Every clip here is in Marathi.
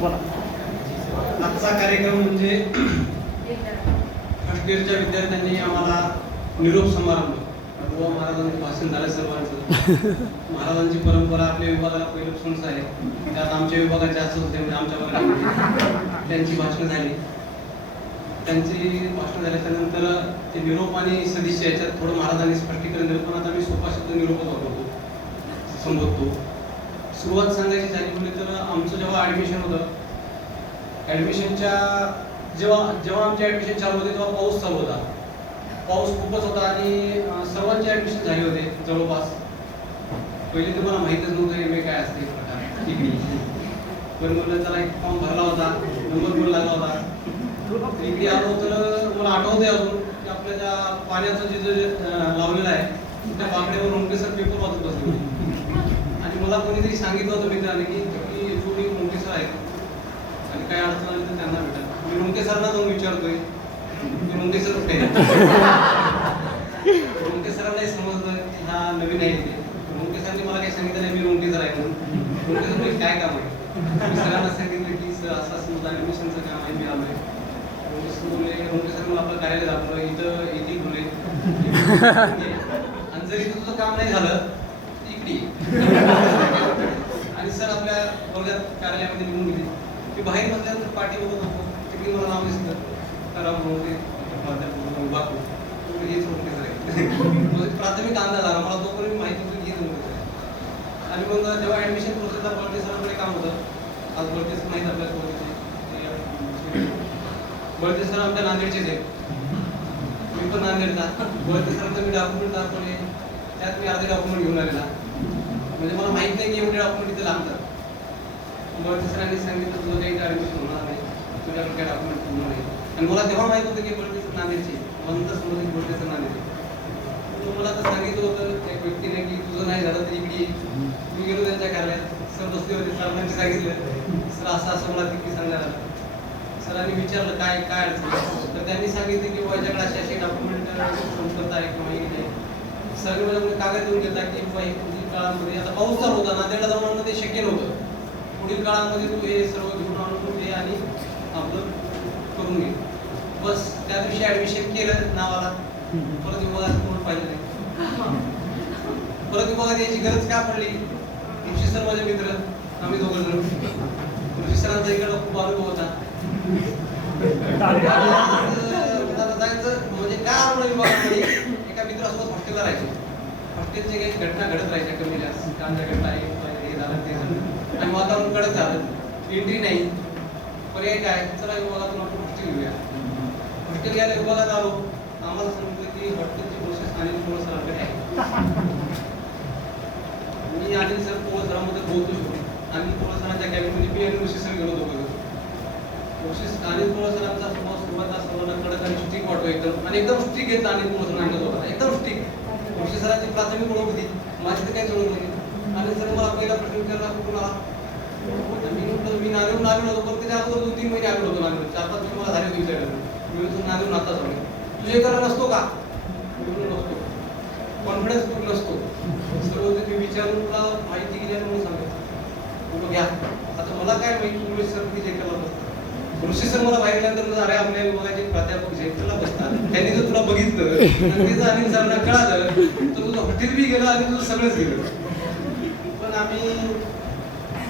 बोला. आजचा कार्यक्रम म्हणजे फर्स्ट इयरच्या विद्यार्थ्यांनी आम्हाला निरोप समारंभ व महाराजांचं भाषण झालं सर्वांचं. महाराजांची परंपरा आपल्या विभागाला पहिलं संस्था आहे, त्यात आमच्या विभागात जास्त होते म्हणजे आमच्या वर्गामध्ये त्यांची भाषणं झाली. त्यांची भाषण झाल्याच्या नंतर ते निरोप आणि सदिच्छा याच्यात थोडं महाराजांनी स्पष्टीकरण दिलं, पण आता मी सोपा शब्द निरोपच वापरतो, संबोधतो. सुरुवात सांगायची झाली म्हणजे तर आमचं जेव्हा ॲडमिशन होतं, ॲडमिशनच्या जेव्हा आमचे ॲडमिशन चालू होते तेव्हा पाऊस चालू होता. पाऊस खूपच होता आणि सर्वांचे ॲडमिशन झाले होते जवळपास. पहिले तर मला माहीतच नव्हतं MA काय असते प्रकार डिग्री. पण म्हणलं चला एक फॉर्म भरला होता, नंबर पण लागला होता. डिग्री आलो तर मला आठवते अजून की आपल्या त्या पाण्याचं जे लावलेलं आहे त्या बाकड्यावर रोंकेसर पेपर वाचत बसले आणि मला कोणीतरी सांगितलं होतं मित्राने की तुम्ही रोंकेसर आहेत आणि काय अडचण आली तर त्यांना भेटा. मी रोंकेसरांना जाऊन विचारतोय की रोंकेसर कुठे आहे. रोंकेसरांनाही समजलं की हा नवीन आहे ते. रोंकेसरांनी मला काही सांगितलं नाही मी रोंकेसर आहे म्हणून. रोंकेसर काय काम आहे. मी सरांना सांगितलं की सर असं असं ॲडमिशनचं काम आहे, मी आलोय. रोंकेसर मला आपलं कार्यालय दाखवलं, इथं येतील बोलले आणि जर इथं तुझं काम नाही झालं इकडे आणि सर आपल्या वर्गात कार्यालयामध्ये निघून गेले की बाहेर बसल्यानंतर पाठी बघत होतो तिकडे मला नाव दिसतं तर बापू हेच रोंकेसर आहे. प्राथमिक अंदाज आला मला, तोपर्यंत माहिती होती हेच रोंकेसर आहे. आणि मग जेव्हा ॲडमिशन प्रोसेसला बळते सरांकडे काम होतं, आज बळते सर माहीत आपल्याला बळते सर आमच्या नांदेडचेच आहेत, मी पण नांदेडचा. बळते सरांचा मी डॉक्युमेंट दाखवले, त्यात मी अर्धे डॉक्युमेंट घेऊन आलेला, म्हणजे मला माहित नाही की एवढे डॉक्युमेंट इथे लागतात. बळते सरांनी सांगितलं तुझं काही ॲडमिशन होणार नाही, तुझ्याकडे काही डॉक्युमेंट पूर्ण नाही. आणि मला तेव्हा माहित होतं की बळते सर नांदेडचे, म्हणून समजलं की बळते सर नांदेडचे. मला तर सांगितलं होतं एक व्यक्तीने की तुझं नाही झालं तर इकडे. मी गेलो त्यांच्या कार्यालयात, सर बसले होते, सरांनी सांगितलं सर असं असं मला तिकडे सांगणार आलं. सरांनी विचारलं काय काय अडचण, तर त्यांनी सांगितलं की माझ्याकडे असे असे डॉक्युमेंट संपत आहे किंवा हे नाही. सरांनी मला कागद देऊन घेतला की बाबा हे पुढील काळामध्ये आता पाऊस चालू होता, नांदेडला जाऊन आणणं ते शक्य नव्हतं. पुढील काळामध्ये तू हे सर्व घेऊन आणून घे आणि आपलं करून घे. बस त्या दिवशी ॲडमिशन केलं नावाला. परत विभागात कोण पाहिजे नाही. परत विभागात यायची गरज का पडली. ऋषी सर माझे मित्र, आम्ही दोघं जण. ऋषी सरांचा इकडं खूप अनुभव होता. जायचं म्हणजे काय आलो विभागामध्ये एका मित्रासोबत हॉस्टेलला राहायचो. हॉस्टेलचे काही घटना घडत राहायच्या कमी जास्त, कांदा घटना हे झालं ते झालं आणि वातावरण कडक झालं, एंट्री नाही. पर्याय काय, चला विभागातून आपण हॉस्टेल घेऊया. हॉस्टेल घ्यायला विभागात आलो, आम्हाला सांगितलं की हॉस्टेलची प्रोसेस अनिल पोळ सरांकडे आहे. मी अनिल सर पोळ सरांमध्ये बोलतो शकतो. अनिल पोळ सरांच्या कॅबिनमध्ये मी आणि ऋषी सर गेलो होतो. अनिल पोळ सरांचा स्वभाव सुरुवात सर्वांना कडक आणि स्ट्रिक वाटतो एकदम, आणि एकदम स्ट्रिक घेतला अनिल पोळ सरांच्या सोबत एकदम स्ट्रिक. ऋषी सरांची प्राथमिक ओळख होती, माझी तर काहीच ओळख नाही. अनिल सर मला पहिला प्रश्न विचारला कुठून आला. मी नांदेडून आलो होतो, पण त्याच्या अगोदर 2-3 महिने आलो होतो नांदेड. 4-5 महिने मला झाले होते विचारायला. मी नांदेडून आता झालो. तुझे करा नसतो का. नसतो, कॉन्फिडन्स खूप नसतो. सर्व मी विचारून तुला माहिती गेली म्हणून सांगायचं घ्या. आता मला काय माहिती तुम्ही सर की जे केला बसतात. ऋषी सर मला बाहेर गेल्यानंतर अरे आपल्या विभागाचे प्राध्यापक झेंटला बसतात, त्यांनी जर तुला बघितलं आणि अनिल सरांना कळालं तर तुझं हॉटेल बी गेलं आणि तुझं सगळंच गेलं. पण आम्ही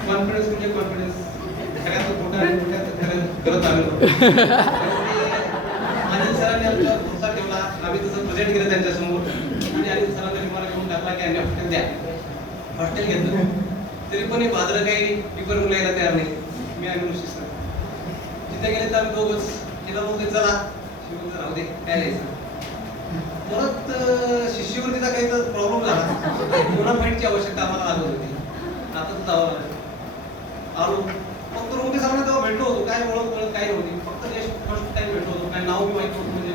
कॉन्फिडन्स म्हणजे कॉन्फिडन्स सगळ्यात मोठा करत आलो. अनिल सरांनी आमचा भरोसा ठेवला, आम्ही तसं प्रेझेंट केलं त्यांच्यासमोर आणि अनिल सरांना विमान घेऊन टाकला की आम्ही हॉटेल द्या. हॉटेल घेतलं तरी पण हे बाजरं काही पेपर मुलायला तयार नाही. मी आणि ऋषी सर तिथे गेले तर आम्ही दोघंच केलं. मग चला शिवून राहू दे काय द्यायचं. परत शिष्यवृत्तीचा काही तर प्रॉब्लेम झाला, बोनाफाईडची आवश्यकता आम्हाला लागत होती. आता तर जावं लागलं. आलो फक्त रोंके सरांना तेव्हा भेटलो होतो, काय ओळख काही नव्हती. फक्त फर्स्ट टाइम भेटलो होतो, काय नाव बी माहिती होतं म्हणजे.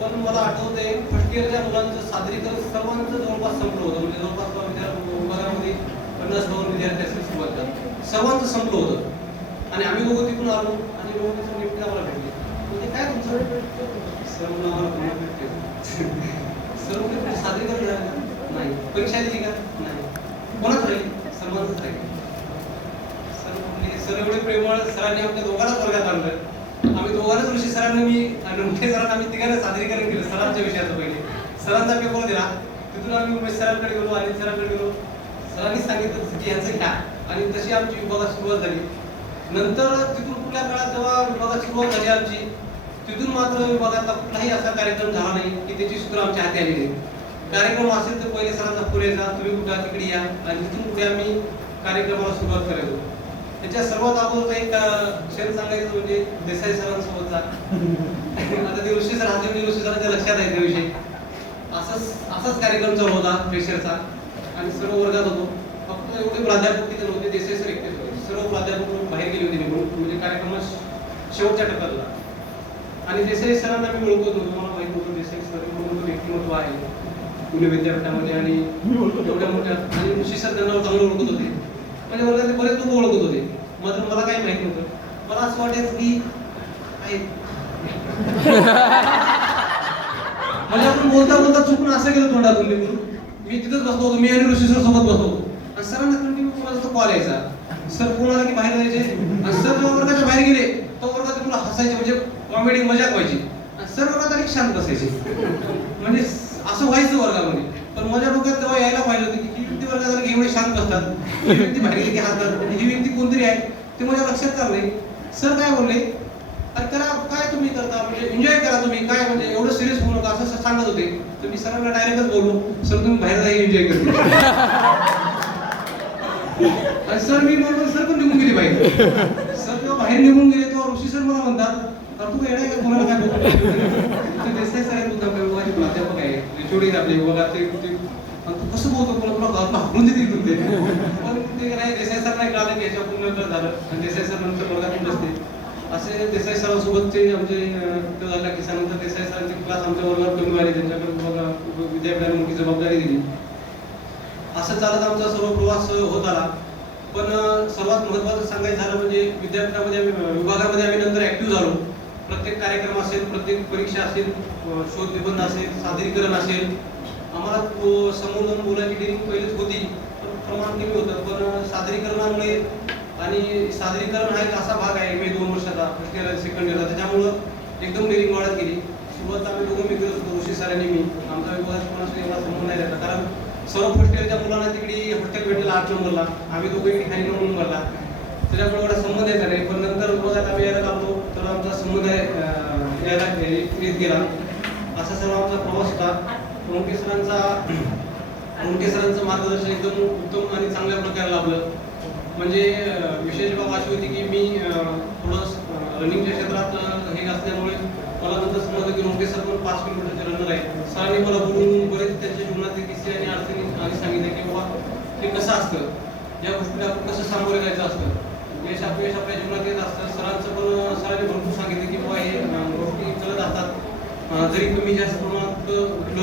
पण मला आठवतंय फर्स्ट इयरच्या मुलांचं सादरीकरण सर्वांचं जवळपास संपलं होतं. म्हणजे जवळपास विभागामध्ये 50-52 विद्यार्थी असतील सुरुवात सर्वांचं संपलं होतं. आणि आम्ही दोघं तिथून आलो आणि रोंकेसर नेमके आम्हाला भेटले. म्हणजे काय तुमचं सर्व आम्हाला भेटले. सर्व सादरीकरण झालं नाही, परीक्षा दिली का नाही, कोणाच राहील, सर्वांचंच राहील. सर सर एवढे प्रेमळ, सरांनी आमच्या दोघांनाच वर्गात आणलं. आम्ही दोघांनाच ऋषी सरांनी मी आणि उमेश सरांना आम्ही तिघांना सादरीकरण केलं सरांच्या विषयाचं. पहिले सरांचा पेपर दिला, तिथून आम्ही उमेश सरांकडे गेलो, अनिल सरांकडे गेलो. सरांनी सांगितलं की यांचं घ्या, आणि तशी आमची विभागात सुरुवात झाली. नंतर तिथून कुठल्या काळात जेव्हा विभागाची सुरुवात झाली आमची, तिथून मात्र विभागातला कुठलाही असा कार्यक्रम झाला नाही की त्याची सूत्र आमच्या हाती आली नाही. कार्यक्रम असेल तर पहिले सरांचा पुढे जा, तुम्ही कुठं तिकडे या, आणि तिथून पुढे आम्ही कार्यक्रमाला सुरुवात करायचो. त्याच्या सर्वात अगोदर एक क्षण सांगायचं म्हणजे देसाई सरांसोबतचा. आता ते ऋषी सर हाते म्हणजे ऋषी सरांच्या लक्षात आहे त्याविषयी. असाच कार्यक्रम चालू होता फ्रेशरचा, आणि सर्व वर्गात होतो. फक्त एवढे प्राध्यापक तिथे नव्हते, देसाई सर एकटेच होते. सर्व प्राध्यापक बाहेर गेले होते निघून, म्हणजे कार्यक्रमात शेवटच्या टप्प्यात होता. आणि देसाई सरांना मी ओळखत होतो, मला माहित होतं देसाई सर म्हणून व्यक्तिमत्व आहे पुणे विद्यापीठामध्ये, आणि एवढ्या मोठ्या, आणि ऋषी सर त्यांना चांगलं ओळखत होते. म्हणजे वर्गातले बरेच लोक ओळखत होते, मात्र मला काही माहित नव्हतं. मला असं वाटायचं की म्हणजे आपण बोलता बोलता चुकून असं गेलं तोंडातून निघून. मी तिथंच बसलो होतो, मी आणि ऋषी सर सोबत बसलो होतो, आणि सरांना कंटिन्यू माझा तो कॉल यायचा. सर फोन आला की बाहेर जायचे, आणि सर जेव्हा वर्गाच्या बाहेर गेले तो वर्गात तुला हसायचे, म्हणजे कॉमेडी मजाक व्हायची, आणि सर वर्गात आणि शांत बसायचे. म्हणजे असं व्हायचं वर्गामध्ये. पण माझ्या डोक्यात तेव्हा यायला पाहिजे होतं की ही व्यक्ती वर्गात आली की एवढे शांत बसतात, ही व्यक्ती बाहेर गेली की हसतात, ही व्यक्ती कोणतरी आहे, ते माझ्या लक्षात आलं नाही. सर काय बोलले, अरे करा काय तुम्ही करता, म्हणजे एन्जॉय करा तुम्ही, काय म्हणजे एवढं सिरियस होऊ नका असं सांगत होते. तर मी सरांना डायरेक्टच बोललो, सर तुम्ही बाहेर जाई एन्जॉय करते. आणि सर मी म्हणून सर पण निघून गेले बाहेर. सर जेव्हा बाहेर निघून गेले तेव्हा ऋषी सर मला म्हणतात, तू येणार का, कोणाला काय बोलतो. देसाई सर आहेत तुझा विभागाचे प्राध्यापक आहे, रिचोडी आपले विभागाचे, तू कसं बोलतो कोणाला हाकून देतील तुझे. पण ते नाही, देसाई सर नाही कळालं की याच्या पूर्ण झालं, आणि देसाई सर नंतर वर्गातून बसते. असे देसाई सरांसोबतचे आमचे झाला की त्यानंतर देसाई सरांची क्लास आमच्या वर्गात कमी आली, त्यांच्याकडे विद्यापीठाने मोठी जबाबदारी दिली. असं चालत आमचा सर्व प्रवास होत आला. पण सर्वात महत्त्वाचं सांगायचं झालं म्हणजे विद्यापीठामध्ये विभागामध्ये आम्ही नंतर ऍक्टिव्ह झालो. प्रत्येक कार्यक्रम असेल, प्रत्येक परीक्षा असेल, शोध निबंध असेल, सादरीकरण असेल, आम्हाला समोर जाऊन बोलायची ट्रेनिंग पहिलीच होती, पण प्रमाण कमी होतं. पण सादरीकरणामुळे, आणि सादरीकरण हा एक असा भाग आहे मे 2 वर्षाचा, फर्स्ट इयर सेकंड इयरचा, त्याच्यामुळं एकदम ट्रेनिंग वाढत गेली. सुरुवात आम्ही दोघं मित्र होतो, ऋषी सर आणि मी. आमचा विभागात कोणाशी एवढा संबंध नाही राहता, कारण सर्व फर्स्ट इयरच्या मुलांना तिकडे हॉस्टेल भेटलेला 8 नंबरला, आम्ही दोघं इकडे खाली 9 नंबरला, त्याच्यामुळे एवढा संबंध यायचा नाही. पण नंतर विभागात आम्ही यायला लागलो तर आमचा संबंध यायला येत गेला. असा सर्व आमचा प्रवास होता. मुंडके सरांचं मार्गदर्शन एकदम उत्तम आणि चांगल्या प्रकारे लाभलं. म्हणजे विशेष बाब अशी होती की मी थोडं रनिंगच्या क्षेत्रात हे असल्यामुळे मला नंतर समजलं की मुंडके सर पण 5 किलोमीटरचे रनर आहे. सरांनी मला बोलून बरेच त्यांच्या जीवनातील किस्से आणि अडचणी आणि सांगितले की बाबा हे कसं असतं, या गोष्टीला आपण कसं सामोरे जायचं असतं, यश अपयश आपल्या जीवनात येत असतं. सरांनी भरपूर सांगितले की बाबा हे गोष्टी चलत असतात, जरी कमी जास्त प्रमाणात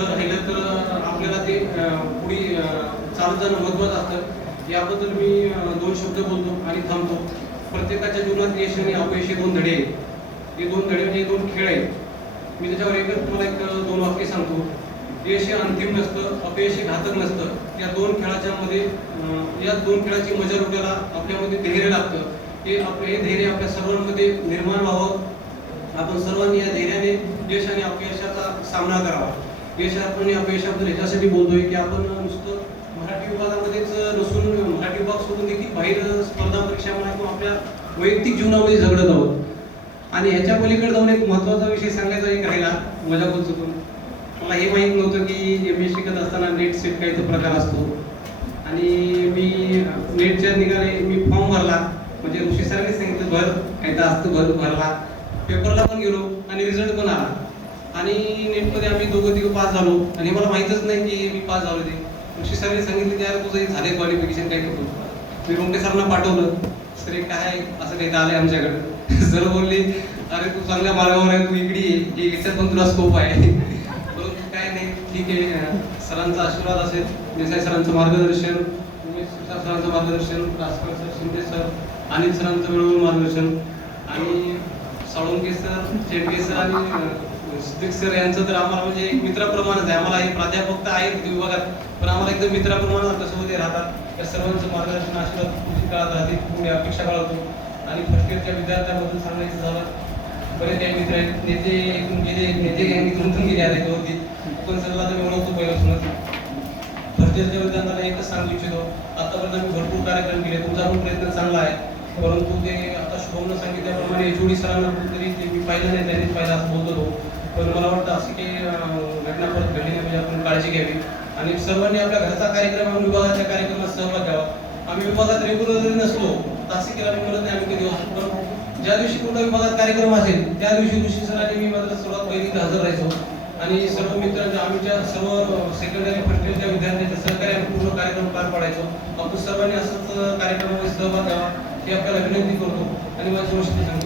राहिलं तर आपल्याला ते पुढे चालत जाणं महत्त्वाचं असतं. याबद्दल मी 2 शब्द बोलतो आणि थांबतो. प्रत्येकाच्या जीवनात यश आणि अपयश हे 2 धडे आहेत. हे 2 धडे म्हणजे 2 खेळ आहेत. मी त्याच्यावर एकच तुम्हाला 2 वाक्य सांगतो. यश हे अंतिम नसतं, अपयश हे घातक नसतं. या 2 खेळाच्या मध्ये या 2 खेळाची मजा लुटायला आपल्यामध्ये धैर्य लागतं. हे धैर्य आपल्या सर्वांमध्ये निर्माण व्हावं. आपण सर्वांनी या धैर्याने यश आणि अपयशाचा सामना करावा. यश आणि अपयशाबद्दल ह्याच्यासाठी बोलतोय की आपण नुसतं मराठी विभागामध्येच नसून मराठी विभाग सोडून देखील बाहेर स्पर्धा परीक्षा म्हणा किंवा आपल्या वैयक्तिक जीवनामध्ये झगडत आहोत. आणि ह्याच्या पलीकडे जाऊन एक महत्त्वाचा विषय सांगायचा एक राहिला माझ्या चुकून. मला हे माहीत नव्हतं की MA शिकत असताना नेट सेट काही तो प्रकार असतो. आणि मी नेटच्या निघाले, मी फॉर्म भरला, म्हणजे ऋषी सरांनी सांगितलं भर, काही तर असतं भरला, पेपरला पण गेलो आणि रिझल्ट पण आला. आणि नेटमध्ये आम्ही दोघं तिघं पास झालो. आणि मला माहीतच नाही की मी पास झालो. ते ऋषी सरांनी सांगितलं की यार तुझं झाले क्वालिफिकेशन काय करतो. मी मुंडके सरांना पाठवलं, सर काय असं काही आलंय आमच्याकडे. सर बोलले अरे तू चांगल्या मार्गावर आहे, तू इकडे ये, याच्यात पण तुला स्कोप आहे. परंतु काय नाही, ठीक आहे. सरांचा आशीर्वाद असेल, देसाई सरांचं मार्गदर्शन, उमेश सरांचं मार्गदर्शन, राजकर सर, शिंदे सर, अनिल सरांचं वेळोवेळी मार्गदर्शन, आणि साळुंके सर, चेटके सर आणि सिद्दीक सर यांचं तर आम्हाला म्हणजे एक मित्राप्रमाणेच आहे. आम्हाला हे प्राध्यापक तर आहेत विभागात, पण आम्हाला एकदम मित्राप्रमाणे आपल्यासोबत राहतात. त्या सर्वांचं मार्गदर्शन आशीर्वाद पुढील काळात राहतील, पुढे अपेक्षा बाळगतो. आणि फर्स्ट इयरच्या विद्यार्थ्यांबद्दल सांगायचं झालं, बरेच काही मित्र आहेत, नेते एकूण गेले, नेते गुंतून गेले आहेत याच्यावरती, पण सगळं आता मी ओळखतो पहिल्यापासूनच. फर्स्ट इयरच्या विद्यार्थ्यांना एकच सांगू इच्छितो, आतापर्यंत आम्ही भरपूर कार्यक्रम केले, तुमचा पण प्रयत्न चांगला आहे, परंतु ते आता शुभमनं सांगितल्याप्रमाणे HOD सरांना कुठेतरी ते मी पाहिलं नाही, त्यांनीच पाहिलं असं बोलतो तो. पण मला वाटतं अशी काही घटना परत घडली नाही म्हणजे आपण काळजी घ्यावी आणि सर्वांनी आपल्या घरचा कार्यक्रम आणि विभागाच्या कार्यक्रमात सहभाग घ्यावा. आम्ही विभागात रेग्युलर जरी नसलो तासिकेला मी म्हणत नाही आम्ही कधी असतो, पण ज्या दिवशी कुठला विभागात कार्यक्रम असेल त्या दिवशी सर आणि मी मात्र सर्वात पहिली हजर राहायचो आणि सर्व मित्रांच्या आमच्या सर्व सेकंडरी फर्स्ट इयरच्या विद्यार्थ्यांच्या सहकार्य आम्ही पूर्ण कार्यक्रम पार पाडायचो. आपण सर्वांनी असंच कार्यक्रमामध्ये सहभाग घ्यावा ही आपल्याला विनंती करतो आणि माझी गोष्टी सांगतो.